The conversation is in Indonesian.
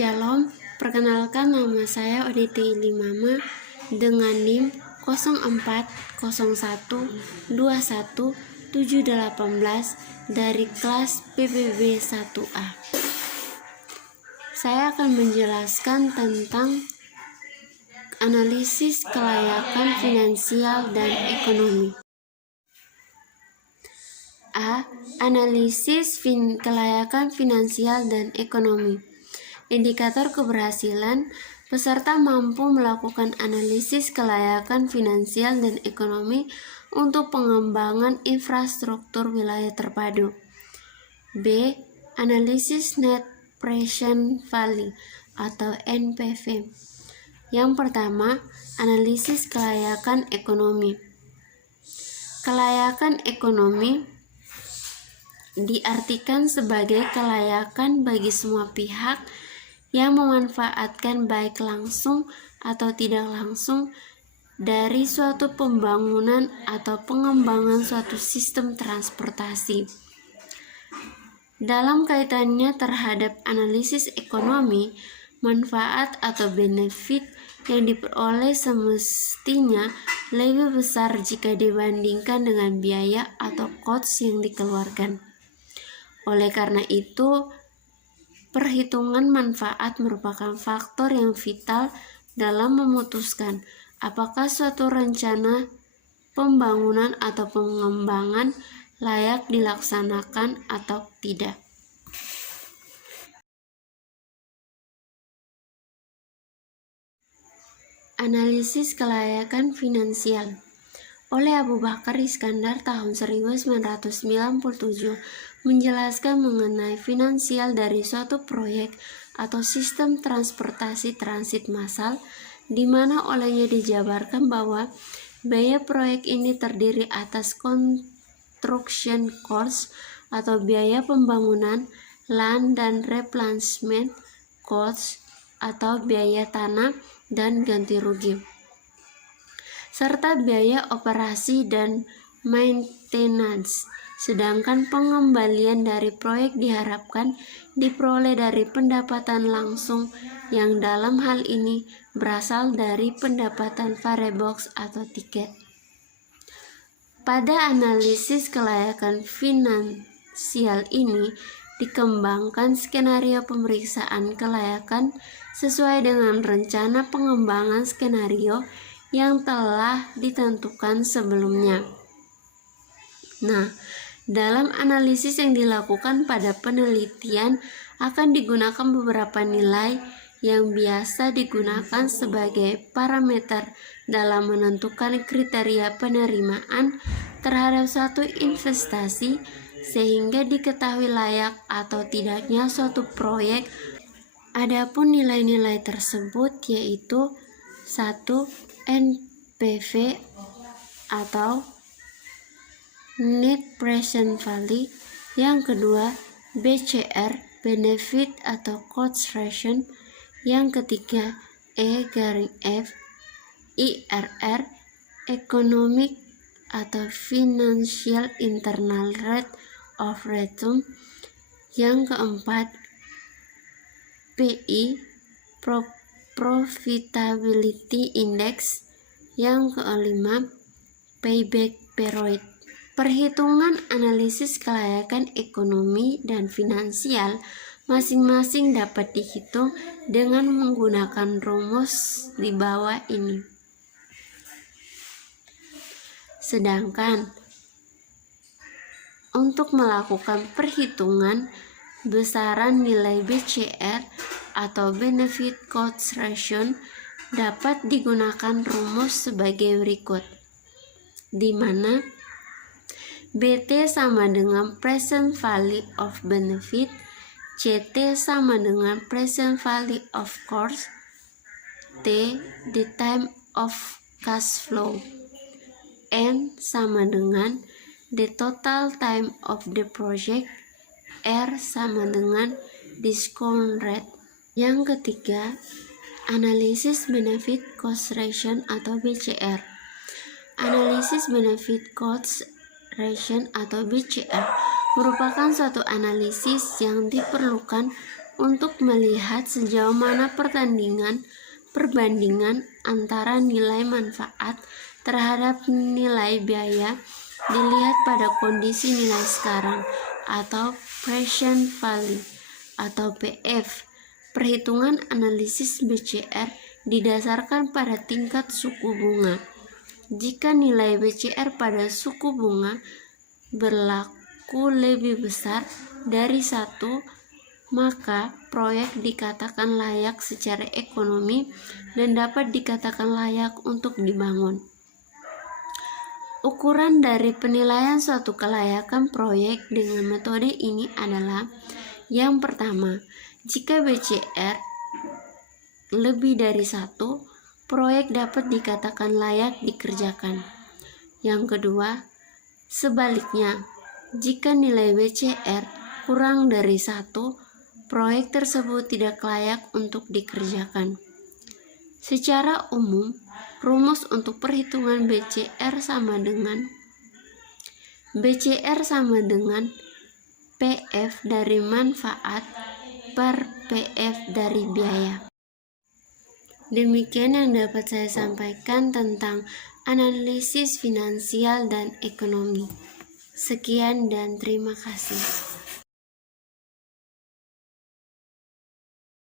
Shalom, perkenalkan nama saya Odete Ilimama dengan NIM 0401217818 dari kelas PPB 1A. Saya akan menjelaskan tentang analisis kelayakan finansial dan ekonomi. A. Analisis kelayakan finansial dan ekonomi. Indikator keberhasilan peserta mampu melakukan analisis kelayakan finansial dan ekonomi untuk pengembangan infrastruktur wilayah terpadu. B. Analisis Net Present Value atau NPV. Yang pertama, analisis kelayakan ekonomi. Kelayakan ekonomi diartikan sebagai kelayakan bagi semua pihak yang memanfaatkan baik langsung atau tidak langsung dari suatu pembangunan atau pengembangan suatu sistem transportasi. Dalam kaitannya terhadap analisis ekonomi, manfaat atau benefit yang diperoleh semestinya lebih besar jika dibandingkan dengan biaya atau cost yang dikeluarkan. Oleh karena itu, perhitungan manfaat merupakan faktor yang vital dalam memutuskan apakah suatu rencana pembangunan atau pengembangan layak dilaksanakan atau tidak. Analisis kelayakan finansial oleh Abu Bakar Iskandar tahun 1997 menjelaskan mengenai finansial dari suatu proyek atau sistem transportasi transit massal, di mana olehnya dijabarkan bahwa biaya proyek ini terdiri atas construction cost atau biaya pembangunan, land dan replenishment cost atau biaya tanah dan ganti rugi, serta biaya operasi dan maintenance. Sedangkan pengembalian dari proyek diharapkan diperoleh dari pendapatan langsung yang dalam hal ini berasal dari pendapatan firebox atau tiket. Pada analisis kelayakan finansial ini dikembangkan skenario pemeriksaan kelayakan sesuai dengan rencana pengembangan skenario yang telah ditentukan sebelumnya. Nah, dalam analisis yang dilakukan pada penelitian akan digunakan beberapa nilai yang biasa digunakan sebagai parameter dalam menentukan kriteria penerimaan terhadap suatu investasi sehingga diketahui layak atau tidaknya suatu proyek. Adapun nilai-nilai tersebut yaitu 1. NPV atau Net Present Value, yang kedua BCR Benefit atau Cost Ratio, yang ketiga E/F IRR Economic atau Financial Internal Rate of Return, yang keempat PI Profitability Index, yang kelima Payback Period. Perhitungan analisis kelayakan ekonomi dan finansial masing-masing dapat dihitung dengan menggunakan rumus di bawah ini. Sedangkan untuk melakukan perhitungan besaran nilai BCR atau Benefit Cost Ratio dapat digunakan rumus sebagai berikut, di mana BT sama dengan Present Value of Benefit, CT sama dengan Present Value of Cost, T the time of cash flow, N sama dengan the total time of the project, R sama dengan discount rate. Yang ketiga, analisis Benefit Cost Ratio atau BCR. Analisis Benefit Cost Ratio atau BCR merupakan suatu analisis yang diperlukan untuk melihat sejauh mana perbandingan antara nilai manfaat terhadap nilai biaya dilihat pada kondisi nilai sekarang atau present value atau PF. Perhitungan analisis BCR didasarkan pada tingkat suku bunga. Jika nilai BCR pada suku bunga berlaku lebih besar dari 1, maka proyek dikatakan layak secara ekonomi dan dapat dikatakan layak untuk dibangun. Ukuran dari penilaian suatu kelayakan proyek dengan metode ini adalah: yang pertama, jika BCR lebih dari 1, proyek dapat dikatakan layak dikerjakan. Yang kedua, sebaliknya, jika nilai BCR kurang dari 1, proyek tersebut tidak layak untuk dikerjakan. Secara umum, rumus untuk perhitungan BCR sama dengan PF dari manfaat per PF dari biaya. Demikian yang dapat saya sampaikan tentang analisis finansial dan ekonomi. Sekian dan terima kasih.